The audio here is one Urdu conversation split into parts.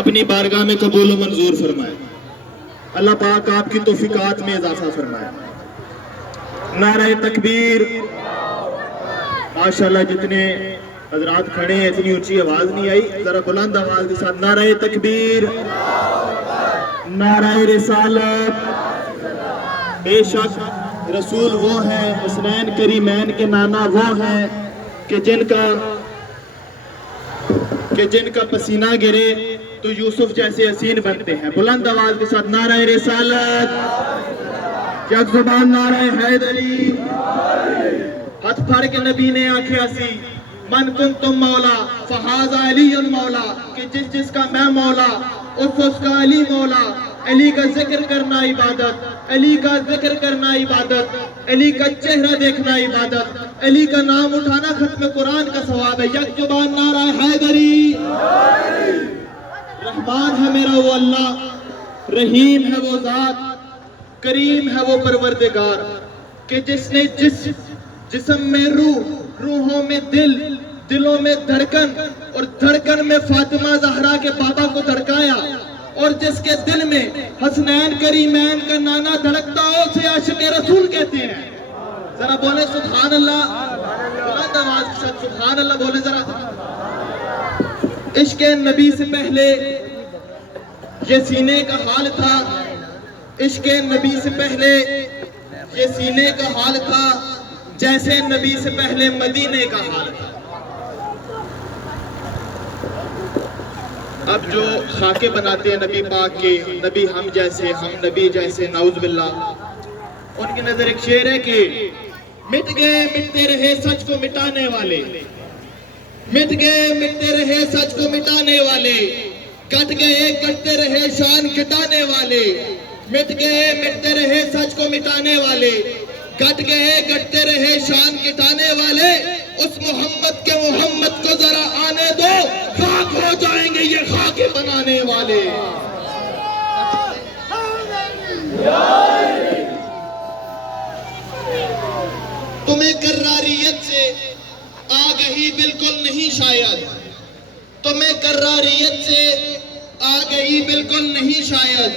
اپنی بارگاہ میں قبول و منظور فرمائے۔ اللہ پاک آپ کی توفیقات میں اضافہ فرمائے۔ نعرہ تکبیر۔ ماشاءاللہ جتنے حضرات کھڑے ہیں اتنی اونچی آواز نہیں آئی، ذرا بلند آواز کے ساتھ نعرہ تکبیر، نعرہ رسالت۔ بے شک رسول وہ ہیں، حسنین کریمین کے نانا وہ ہیں کہ جن کا پسینہ گرے تو یوسف جیسے حسین بنتے ہیں۔ بلند آواز کے ساتھ نعرہ رسالت، یک زبان نعرہ حیدری۔ ہاتھ پھاڑ کے نبی نے آنکھیں سی، من کنتم مولا فہذا علی مولا، کہ جس کا میں مولا اس کا علی مولا۔ علی کا ذکر کرنا عبادت، علی کا ذکر کرنا عبادت، علی کا چہرہ دیکھنا عبادت، علی کا نام اٹھانا ختم قرآن کا ثواب ہے۔ یک زبان نعرہ حیدری۔ رحمان ہے میرا وہ اللہ، رحیم ہے وہ ذات، کریم ہے وہ پروردگار، کہ جس نے جسم میں روح، روحوں میں دل، دلوں میں دھڑکن، اور دھڑکن میں فاطمہ زہرا کے بابا کو دھڑکایا، اور جس کے دل میں حسنین کریمین کا نانا دھڑکتا ہو اسے عاشق رسول کہتے ہیں۔ ذرا بولیں سبحان اللہ، بلند آواز کے ساتھ سبحان اللہ بولیں ذرا۔ عشق نبی سے پہلے یہ سینے کا حال تھا، عشق نبی سے پہلے یہ سینے کا حال تھا، جیسے نبی سے پہلے مدینے کا حال تھا۔ اب جو خاکے بناتے ہیں نبی پاک کے، نبی ہم جیسے، ہم نبی جیسے، نعوذ باللہ، ان کی نظر ایک شعر ہے کہ مٹ گئے مٹتے رہے سچ کو مٹانے والے، مٹ گئے مٹتے رہے سچ کو مٹانے والے، کٹ گئے کٹتے رہے شان کٹانے والے، مٹ گئے مٹتے رہے سچ کو مٹانے والے، کٹ گئے کٹتے رہے شان کٹانے والے، اس محمد کے محمد کو ذرا آنے دو، خاک ہو جائیں گے یہ خاکے بنانے والے۔ تمہیں قراریت سے آگہی بالکل نہیں شاید، تمہیں قراریت سے آگہی بالکل نہیں شاید،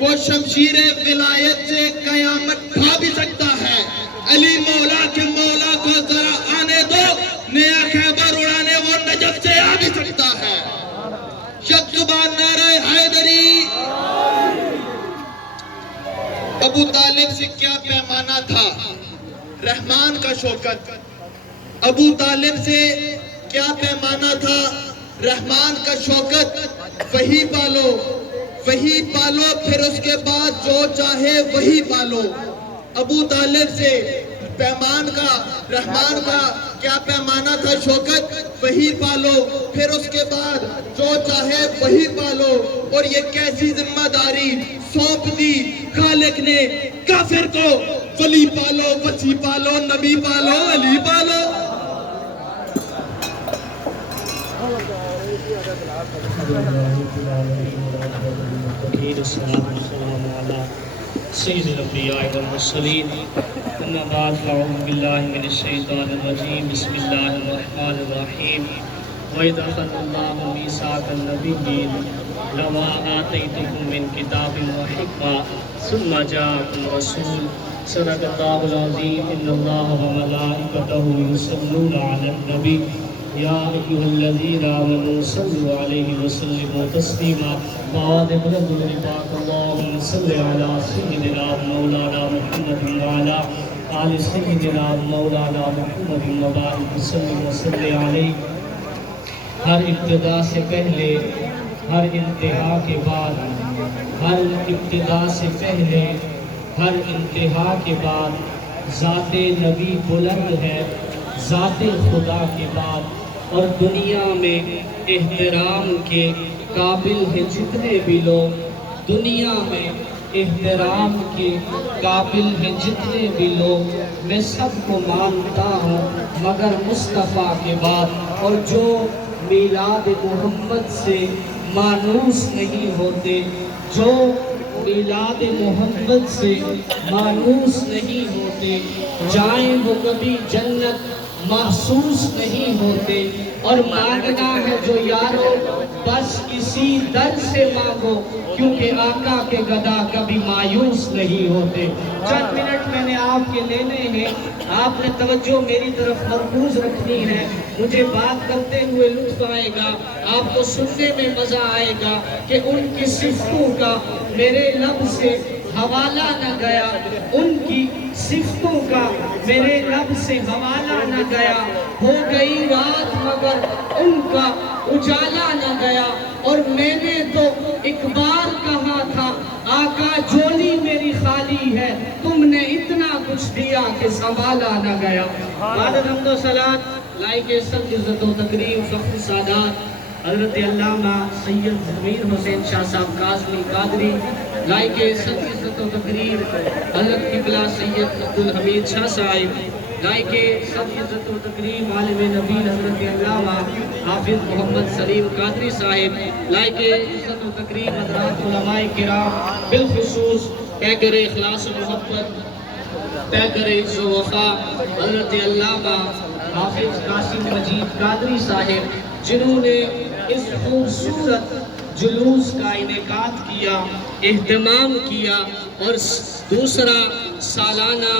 وہ شمشیر ولایت سے قیامت ڈھا بھی سکتا ہے۔ علی مولا کے مولا کو ذرا آنے دو، نیا خیبر اڑانے وہ نجف سے آ بھی سکتا ہے۔ یک زبان نعرہ حیدری۔ ابو طالب سے کیا پیمانہ تھا رحمان کا شوکت، ابو طالب سے کیا پیمانہ تھا رحمان کا شوکت، وہی پالو وہی پالو پھر اس کے بعد جو چاہے وہی پالو۔ ابو طالب سے پیمان کا، رحمان کا کیا پیمانہ تھا شوکت، وہی پالو پھر اس کے بعد جو چاہے وہی پالو۔ اور یہ کیسی ذمہ داری سونپ دی خالق نے کافر کو، ولی پالو وسیع پالو نبی پالو علی پالو۔ السلام علی سید الانبیاء والمرسلین، اما بعد فاعوذ باللہ من الشیطان الرجیم، بسم اللہ الرحمن الرحیم۔ وَإِذْ أَخَذَ اللَّهُ مِيثَاقَ النَّبِيِّينَ لَمَا آتَيْتُكُم مِّن كِتَابٍ وَحِكْمَةٍ ثُمَّ جَاءَكُمْ رَسُولٌ صدق اللہ العظیم۔ ان اللہ وملائکتہ یصلون علی النبی یا ایھا الذین آمنوا صلوا علیہ وسلموا تسلیما۔ بعد بلند پاک اللہم صل علی سیدنا مولانا محمد وعلی آل سیدنا مولانا محمد وبارک وسلم وصلی علیہ۔ ہر ابتدا سے پہلے، ہر انتہا کے بعد، ہر ابتدا سے پہلے، ہر انتہا کے بعد ذات نبی بلند ہے، ذات خدا کے بعد۔ اور دنیا میں احترام کے قابل ہیں جتنے بھی لوگ، دنیا میں احترام کے قابل ہیں جتنے بھی لوگ، میں سب کو مانتا ہوں مگر مصطفیٰ کے بعد۔ اور جو میلاد محمد سے مانوس نہیں ہوتے، جو میلاد محمد سے مانوس نہیں ہوتے، جائیں وہ کبھی جنت محسوس نہیں ہوتے، اور مانگنا ہے جو یارو بس اسی در سے مانگو، کیونکہ آقا کے گدا کبھی مایوس نہیں ہوتے۔ چند منٹ میں نے آپ کے لینے ہیں، آپ نے توجہ میری طرف مرکوز رکھنی ہے، مجھے بات کرتے ہوئے لطف آئے گا، آپ کو سننے میں مزہ آئے گا کہ ان کی صفتوں کا میرے لب سے حوالہ نہ گیا، ان کی صفتوں کا میرے لب سے حوالہ نہ گیا، ہو گئی رات مگر ان کا اجالا نہ گیا، اور میں نے تو ایک بار کہا تھا آقا جولی میری خالی ہے، تم نے اتنا کچھ دیا کہ سنبھالا نہ گیا۔ بعد حمد و صلاۃ لائق سب عزت و تکریم فخر سادات حضرت علامہ سید ضمیر حسین شاہ صاحب کاظمی قادری، لائق سب عزت و تکریم حضرت قبلہ سید عبدالحمید شاہ صاحب، لائق سب عزت و تکریم عالم نبی حضرت علامہ حافظ محمد سلیم قادری صاحب، لائق عزت و تکریم حضرات علماء کرام، بالخصوص پیکر اخلاص و محبت، پیکر عز و وفا حضرت علامہ حافظ قاسم مجید قادری صاحب، جنہوں نے اس خوبصورت جلوس کا انعقاد کیا، اہتمام کیا، اور دوسرا سالانہ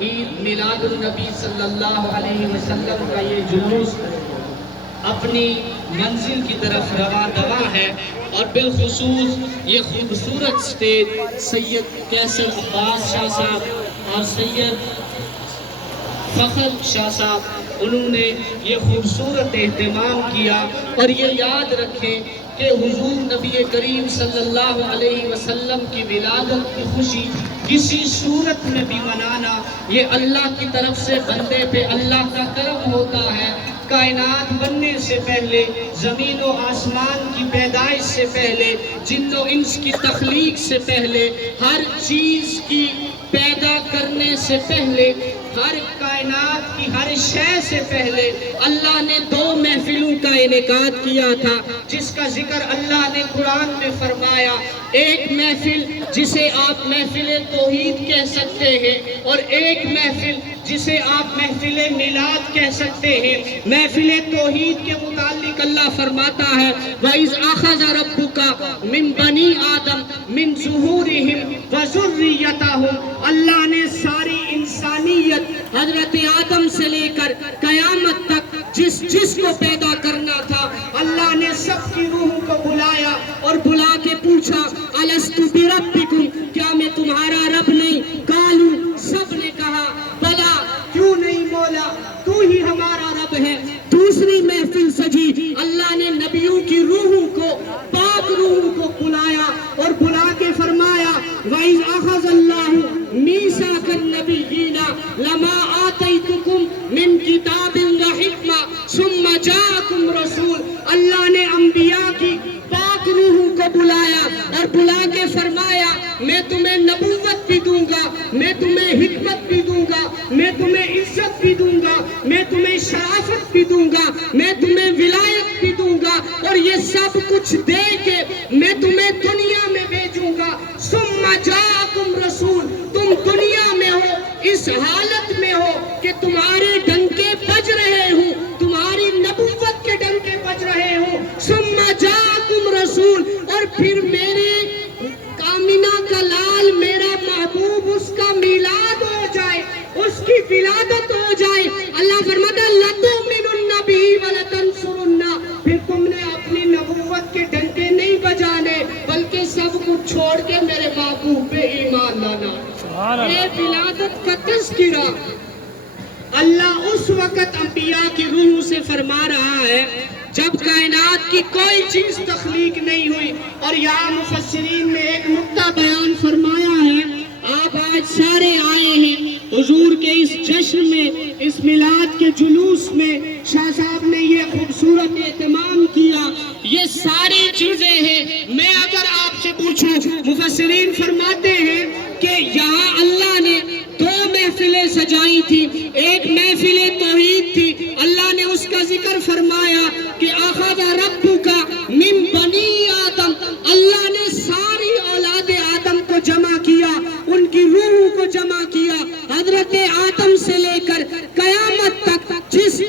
عید میلاد النبی صلی اللہ علیہ وسلم کا یہ جلوس اپنی منزل کی طرف رواں دواں ہے، اور بالخصوص یہ خوبصورت سٹیج سید کیسر عباس شاہ صاحب اور سید فخر شاہ صاحب، انہوں نے یہ خوبصورت اہتمام کیا، اور یہ یاد رکھیں کہ حضور نبی کریم صلی اللہ علیہ وسلم کی ولادت کی خوشی کسی صورت میں بھی منانا یہ اللہ کی طرف سے بندے پہ اللہ کا کرم ہوتا ہے۔ کائنات بننے سے پہلے، زمین و آسمان کی پیدائش سے پہلے، جن و انس کی تخلیق سے پہلے، ہر چیز کی پیدا کرنے سے پہلے، ہر کائنات کی ہر شے سے پہلے اللہ نے دو محفلوں کا انعقاد کیا تھا، جس کا ذکر اللہ نے قرآن میں فرمایا۔ ایک محفل جسے آپ محفل توحید کہہ سکتے ہیں، اور ایک محفل جسے آپ محفل میلاد کہہ سکتے ہیں۔ محفل توحید کے متعلق اللہ فرماتا ہے وَإِذْ أَخَذَ رَبُّكَ مِن بَنِي آدَمَ مِن ظُهُورِهِمْ وَذُرِّيَّتَهُمْ، اللہ نے ساری انسانیت حضرت آدم سے لے کر قیامت تک جس کو پیدا کرنا تھا، اللہ نے سب کی روحوں کو بلایا اور بلا کے پوچھا أَلَسْتُ بِرَبِّكُمْ، کیا میں تمہارا رب نہیں؟ قالوا، سب نے کہا بلا، کیوں نہیں مولا، تو ہی ہمارا رب ہے۔ دوسری محفل سجی، اللہ نے نبیوں کی روحوں کو، پاک روحوں کو بلایا اور بلا کے فرمایا وَإِذْ أَخَذَ اللَّهُ مِيثَاقَ النَّبِيِّينَ لَمَا آتَيْتُكُم مِّن كِتَابٍ وَحِكْمَةٍ ثُمَّ جَاءَكُمْ رَسُولٌ، اللہ نے انبیاء کی پاک روحوں کو بلایا اور بلا کے فرمایا میں تمہیں نبوت بھی دوں گا، میں تمہیں حکمت بھی دوں گا، میں تمہیں عزت بھی دوں گا، میں تمہیں شرافت بھی دوں گا، میں تمہیں ولایت بھی دوں گا، اور یہ سب کچھ دے کے میں تمہیں دنیا میں بھیجوں گا۔ ثم جاءکم رسول، تم دنیا میں ہو، اس حالت میں ہو کہ تمہارے ڈنکے بج رہے ہوں، تمہاری نبوت کے ڈنکے بج رہے ہوں۔ ثم جاءکم رسول، اور پھر میرے کامنہ کا لال، میرا محبوب، اس کا میلاد ہو جائے، اس کی ولادت ہو جائے۔ اللہ فرماتا ہے لَتُؤْمِنُنَّ بِهِ وَلَتَنْصُرُنَّهُ، پھر تم نے اپنی نبوت کے ڈنکے نہیں بجانے بلکہ سب کچھ چھوڑ کے میرے محبوب پہ ایمان لانا۔ یہ ولادت کا تذکرہ اللہ اس وقت انبیاء کی روحوں سے فرما رہا ہے جب کائنات کی کوئی چیز تخلیق نہیں ہوئی۔ اور یہاں مفسرین نے ایک نقطہ بیان فرمایا ہے، آپ آج سارے آئے ہیں حضور کے اس جشن میں، اس میلاد کے جلوس میں، شاہ صاحب نے یہ خوبصورت اہتمام کیا، یہ ساری چیزیں ہیں۔ میں اگر آپ سے پوچھوں، مفسرین فرماتے ہیں کہ یہاں اللہ نے دو محفلیں سجائی تھی، ایک محفل توحید تھی، اللہ نے اس کا ذکر فرمایا کہ اخذ ربک من بنی آدم، اللہ نے ساری اولاد آدم کو جمع کیا، ان کی روحوں کو جمع کیا، حضرت آدم سے لے کر قیامت تک جس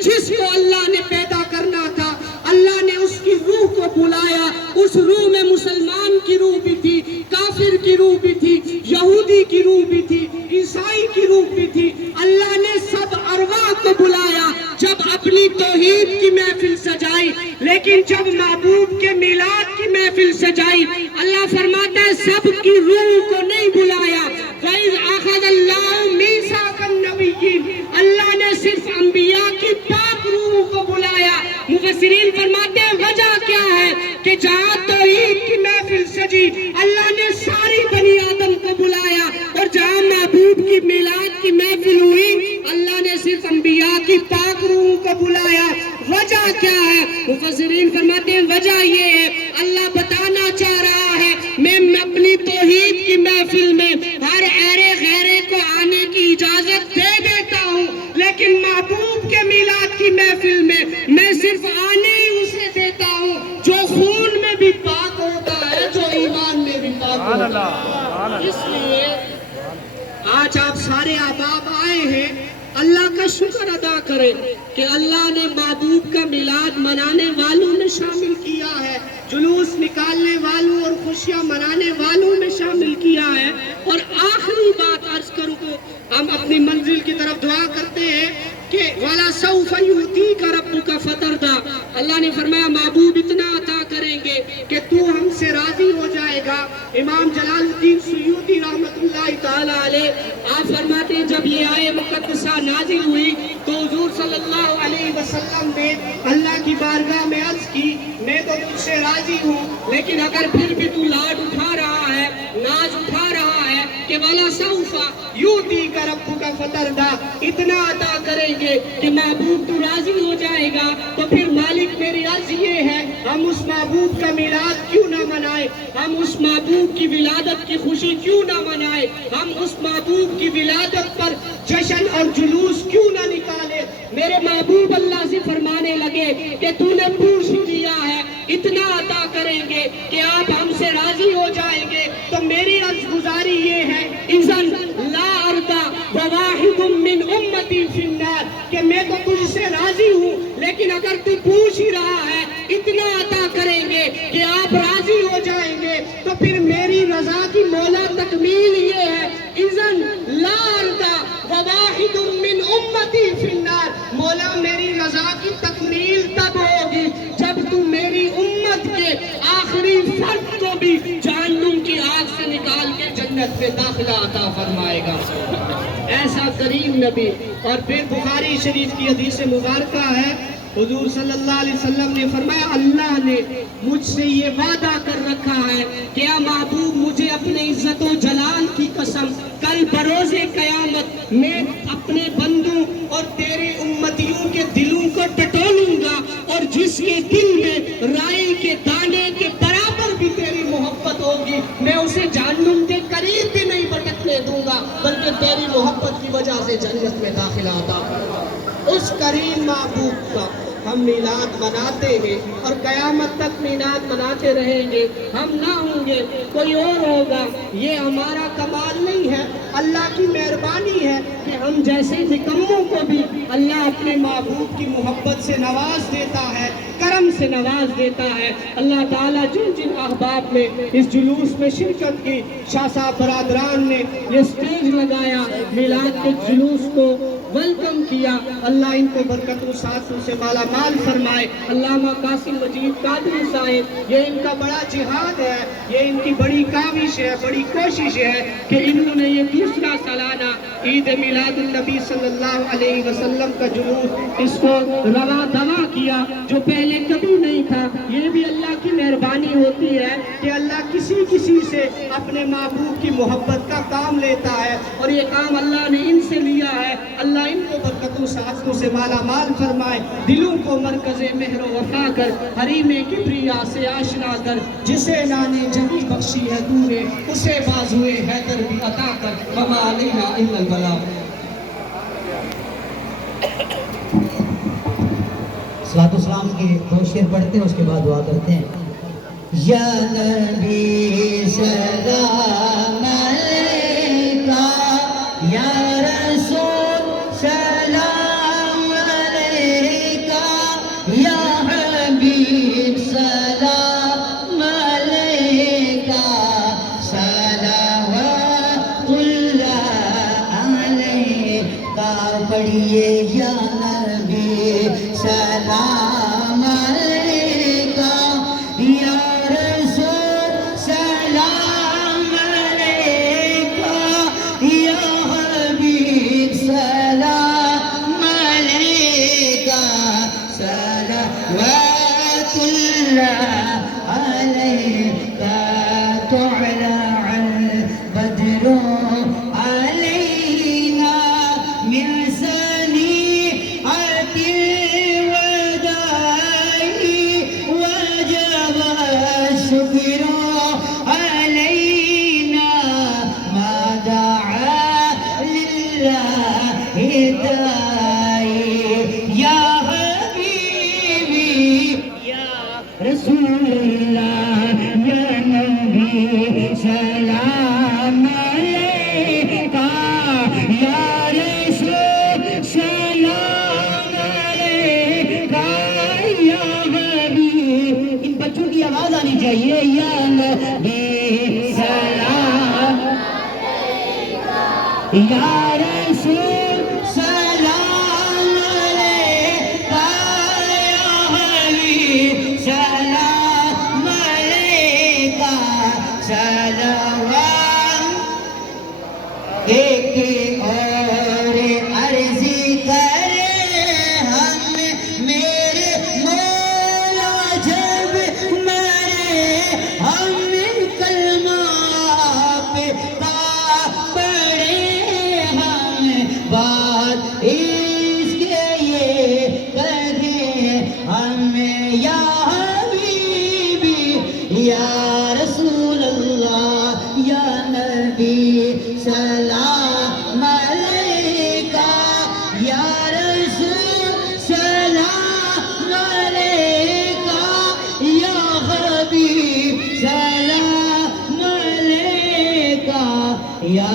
کی روح بھی تھی، کافر کی روح بھی تھی، یہودی کی روح بھی تھی، عیسائی کی روح بھی تھی. اللہ نے سب ارواح کو بلایا جب اپنی توحید کی محفل سجائی. لیکن جب محبوب کے میلاد کی محفل سجائی، اللہ فرماتا ہے سب کی روح کو نہیں بلایا. وَإِذْ أَخَذَ اللَّهُ مِيثَاقَ النَّبِيِّينَ، اللہ نے صرف انبیاء کی پاک روح کو بلایا. مفسرین فرماتے ہیں وجہ کیا ہے کہ جہاں توحید کی محفل سجی اللہ نے ساری بنی آدم کو بلایا، اور جہاں محبوب کی میلاد کی محفل ہوئی اللہ نے صرف انبیاء کی پاک روح کو بلایا. وجہ کیا ہے؟ مفسرین فرماتے ہیں وجہ یہ ہے اللہ بتانا چاہ رہا ہے میں اپنی توحید کی محفل میں ہر ایرے غیرے کو آنے کی اجازت دے دیتا ہوں، لیکن محبوب کے میلاد کی محفل میں صرف آنے ہی اسے دیتا ہوں جو خون میں بھی پاک ہوتا ہے، جو ایمان میں بھی پاک ہوتا ہے. اس لیے آج آپ سارے احباب آئے ہیں، اللہ کا شکر ادا کریں کہ اللہ نے محبوب کا میلاد منانے والوں میں شامل کیا ہے، جلوس نکالنے والوں اور خوشیاں منانے والوں میں شامل کیا ہے. اور آخری بات عرض کروں تو ہم اپنی منزل کی طرف دعا کرتے ہیں کہ وَلَسَوْفَ يُؤْتِيكَ رَبُّكَ فَتَرْضَىٰ. اللہ نے فرمایا محبوب اتنا عطا کریں گے کہ تو ہم سے راضی ہو جائے گا. امام جلال الدین سیوطی رحمۃ اللہ تعالیٰ علیہ آپ فرماتے ہیں جب یہ آیت مقدسہ نازل ہوئی تو حضور صلی اللہ علیہ وسلم نے اللہ کی بارگاہ میں عرض کی میں تو تجھ سے راضی ہوں، لیکن اگر پھر بھی تو لاڈ اٹھا رہا ہے، ناز اٹھا رہا ہے کہ وَلَسَوْفَ يُؤْتِيكَ رَبُّكَ فَتَرْضَىٰ، اتنا عطا کریں گے کہ محبوب تو راضی ہو جائے گا، تو پھر مالک میری عرض یہ ہے ہم اس محبوب کا میلاد کیوں نہ منائیں، ہم اس محبوب کی ولادت کی خوشی کیوں نہ منائیں، ہم اس محبوب کی ولادت پر جشن اور جلوس کیوں نہ نکالے. میرے محبوب اللہ سے فرمانے لگے کہ تو نے پوچھ لیا ہے، اتنا عطا کریں گے کہ آپ ہم سے راضی ہو جائیں گے. تو میری عرض گزاری یہ ہے اذن لا ارضى وواحد من امتی فی النار، کہ میں تو تجھ سے راضی ہوں، لیکن اگر تو پوچھ ہی رہا ہے اتنا عطا کریں گے کہ آپ راضی ہو جائیں گے، تو پھر میری رضا کی مولا تکمیل یہ ہے اذن لا ارضى وواحد من امتی فی النار. مولا میری رضا کی تکمیل تب ہوگی جب تو میری امت کے آخری فرد کو بھی جہنم کی آگ سے نکال کے جنت میں داخلہ عطا فرمائے گا. ایسا کریم نبی. اور پھر بخاری شریف کی حدیث مبارکہ ہے حضور صلی اللہ علیہ وسلم نے فرمایا اللہ نے مجھ سے یہ وعدہ کر رکھا ہے کہ اے محبوب مجھے اپنے عزت و جلال کی قسم کل بروز قیامت میں اپنے بندوں اور تیرے امتیوں کے دلوں کو ٹٹولوں گا، اور جس کے دل میں رائی کے دانے کے برابر بھی تیری محبت ہوگی میں اسے جہنم کے قریب بھی نہیں بھٹکنے دوں گا، بلکہ تیری محبت کی وجہ سے جنت میں داخلہ عطا کروں گا. اس کریم محبوب کا ہم میلاد مناتے ہیں اور قیامت تک میلاد مناتے رہیں گے. ہم نہ ہوں گے کوئی اور ہوگا، یہ ہمارا کمال نہیں ہے، اللہ کی مہربانی ہے کہ ہم جیسے نکموں کو بھی اللہ اپنے محبوب کی محبت سے نواز دیتا ہے، کرم سے نواز دیتا ہے. اللہ تعالیٰ جن جن احباب نے اس جلوس میں شرکت کی، شاہ صاحب برادران نے یہ سٹیج لگایا، میلاد کے جلوس کو ویلکم کیا، اللہ ان کو برکتوں ساتھوں سے مالا مال فرمائے. علامہ قاسم مجید قادری صاحب یہ ان کا بڑا جہاد ہے، یہ ان کی بڑی کاوش ہے، بڑی کوشش ہے کہ انہوں نے یہ دوسرا سالانہ عید میلاد النبی صلی اللہ علیہ وسلم کا جلوس اس کو روا دوا کیا جو پہلے کبھی نہیں تھا. یہ بھی اللہ کی مہربانی ہوتی ہے کہ اللہ کسی سے اپنے محبوب کی محبت کا کام لیتا ہے، اور یہ کام اللہ نے ان سے لیا ہے. اللہ ان کو برکتوں سعادتوں سے مالا مال فرمائے، دلوں کو مرکز مہر و وفا کر، حریم کبریا سے آشنا کر، جسے لانے جمی بخشی ہے تو نے اسے بازوئے حیدر بھی عطا کر. وما علینا الا البلاغ. صلاۃ السلام کے دو شعر پڑھتے ہیں، اس کے بعد دعا کرتے ہیں. یا نبی سلام علیکہ، یا رسول سلام علیکہ، یا حبیب سلام علیکہ، یہ یا نبی سلام یا رسول سلام علیکہ یا حبیب سلام علیکہ صلوات ایک اور عرضی کرے ہم میرے مولا جب مرے ہم کلمہ پہ پڑھے ہم بات اس کے یہ کریں ہم یا حبیبی یا رسول اللہ یا نبی سلام علیکہ یا رسول سلام علیکہ یا حبیب سلام علیکہ یا